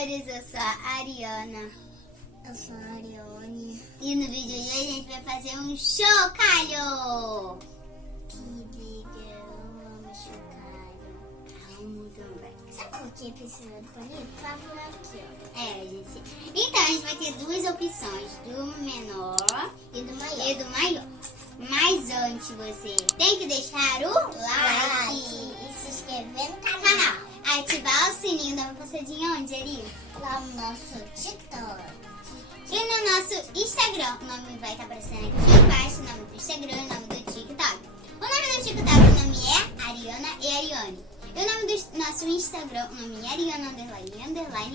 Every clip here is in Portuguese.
amores, eu sou a Ariana. Eu sou a Ariane. E no vídeo de hoje a gente vai fazer um chocalho. Que legal, eu amo chocalho. Amo também. Sabe por que precisa do palito? Pra virar aqui, ó. Gente. Então a gente vai ter duas opções, do menor E do maior. e do maior. Mas antes você tem que deixar o like E se inscrever no canal. canal. Ativar o sininho. Dá pra fazer de onde, Ari? Lá no nosso TikTok. E no nosso Instagram. O nome vai estar aparecendo aqui embaixo. O nome do Instagram e o nome do TikTok. O nome do TikTok, o nome é Ariana e Ariane. E o nome do nosso Instagram, o nome é Ariana _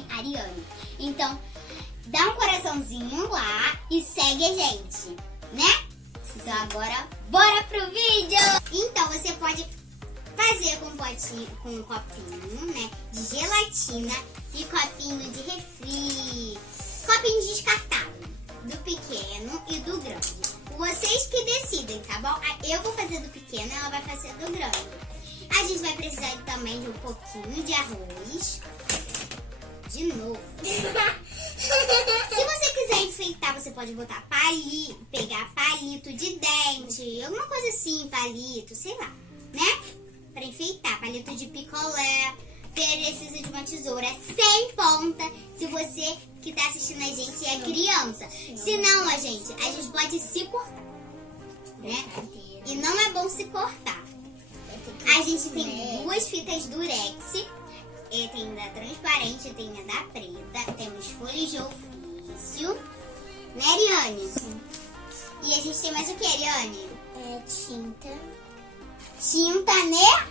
Ariane. Então, dá um coraçãozinho lá e segue a gente, né? Então agora, bora pro vídeo! Então você pode fazer com um copinho, né, de gelatina e copinho de refri. Copinho descartável, do pequeno e do grande. Vocês que decidem, tá bom? Eu vou fazer do pequeno, ela vai fazer do grande. A gente vai precisar também de um pouquinho de arroz. De novo. Se você quiser enfeitar, você pode botar palito, pegar palito de dente, alguma coisa assim, palito, sei lá, né? Pra enfeitar, palito de picolé. Precisa de uma tesoura sem ponta, se você que tá assistindo a gente é criança. Se não, a gente pode se cortar, né? E não é bom se cortar. A gente tem duas fitas durex. Tem da transparente, tem a da preta. Temos folhas de ofício. Né, Ariane? Sim. E a gente tem mais o que, Ariane? Tinta. Tinta, né?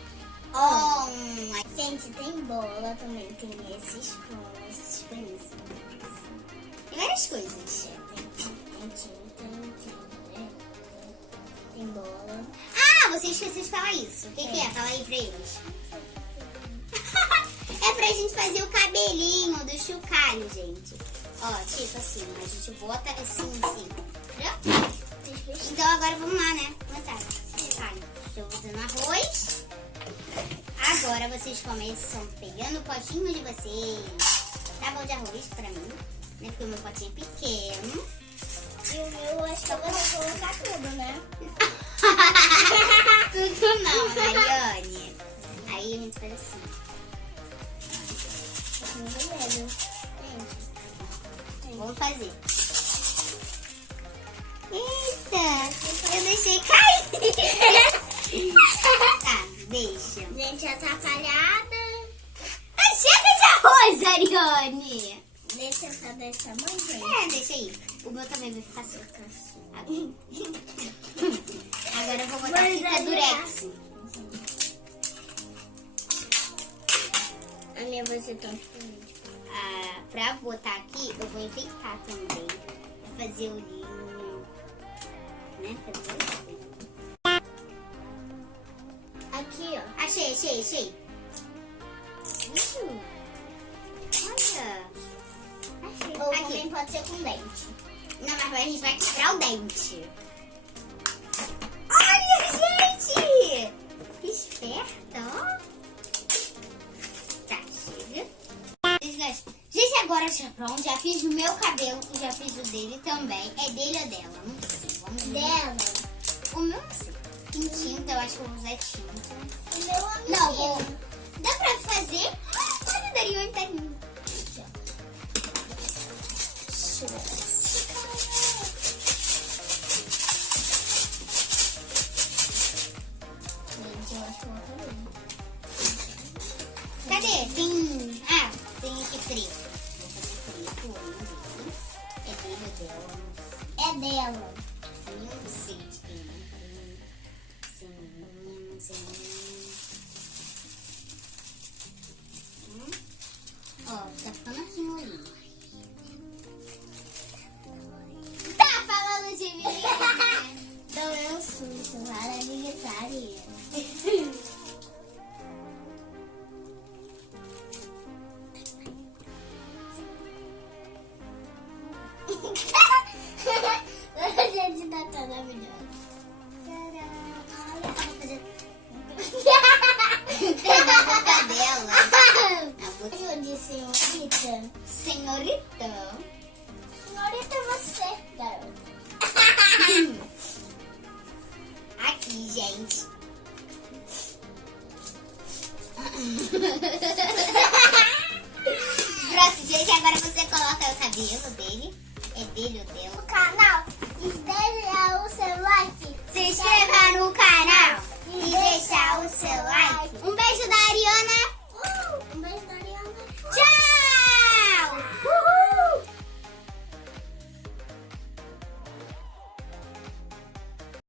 Gente, tem bola também. Tem esses pães. Tem várias coisas. Tem tinta, tem bola. Ah, você esqueceu de falar isso. O que é? Fala aí pra eles. É pra gente fazer o cabelinho do chocalho, gente. Ó, tipo assim, a gente bota assim em cima. Entendeu? Então agora vamos lá, né? Começar. Chocalho. Estou botando arroz. Agora vocês começam pegando o potinho de vocês. Tá bom de arroz pra mim, né? Porque o meu potinho é pequeno. E o meu, acho que eu vou colocar tudo, né? Tudo não, Mariane. Aí a gente faz assim. Vamos fazer. Eita, eu deixei cair. Tá, deixa. Gente atrapalhada. Chega de arroz, Ariane. Deixa só desse tamanho, gente. Deixa aí. O meu também vai ficar assim. Agora eu vou botar fita durex. A minha vai ser tão diferente. Pra botar aqui, eu vou enfeitar também. Vou fazer o olhinho. Né? Fazer o olhinho. Aqui, ó. Achei. Olha. Achei. Ou Aqui. também pode ser com dente. Não, mas a gente vai quebrar o dente. Olha, gente! Que esperta, ó. Tá, chega. Gente, agora já pronto. Já fiz o meu cabelo e já fiz o dele também. É dele ou dela? Não sei. Vamos ver. Dela. O meu não sei. Tem tinta, eu acho que eu vou usar tinta. O meu amigo. Não, vou. Dá pra fazer? Olha, Darione tá lindo. Cadê? Tem aqui preto. Vou fazer preto, o olho dele. É dele ou dela? É dela. Eu não sei de quem é. Sim. Ó, tá ficando aqui no olhinho. Tá falando de mim? Então eu susto, maravilhosaria. A gente tá maravilhosa. Caraca, vou fazer. Tem na boca dela. Eu disse um Senhoritão. Senhorita, é você, garota. Aqui, gente. Pronto, gente, agora você coloca o cabelo dele. É dele ou dela? O canal, deixa o seu like. Se inscreva no canal e deixar o seu like. Um beijo da Ariana.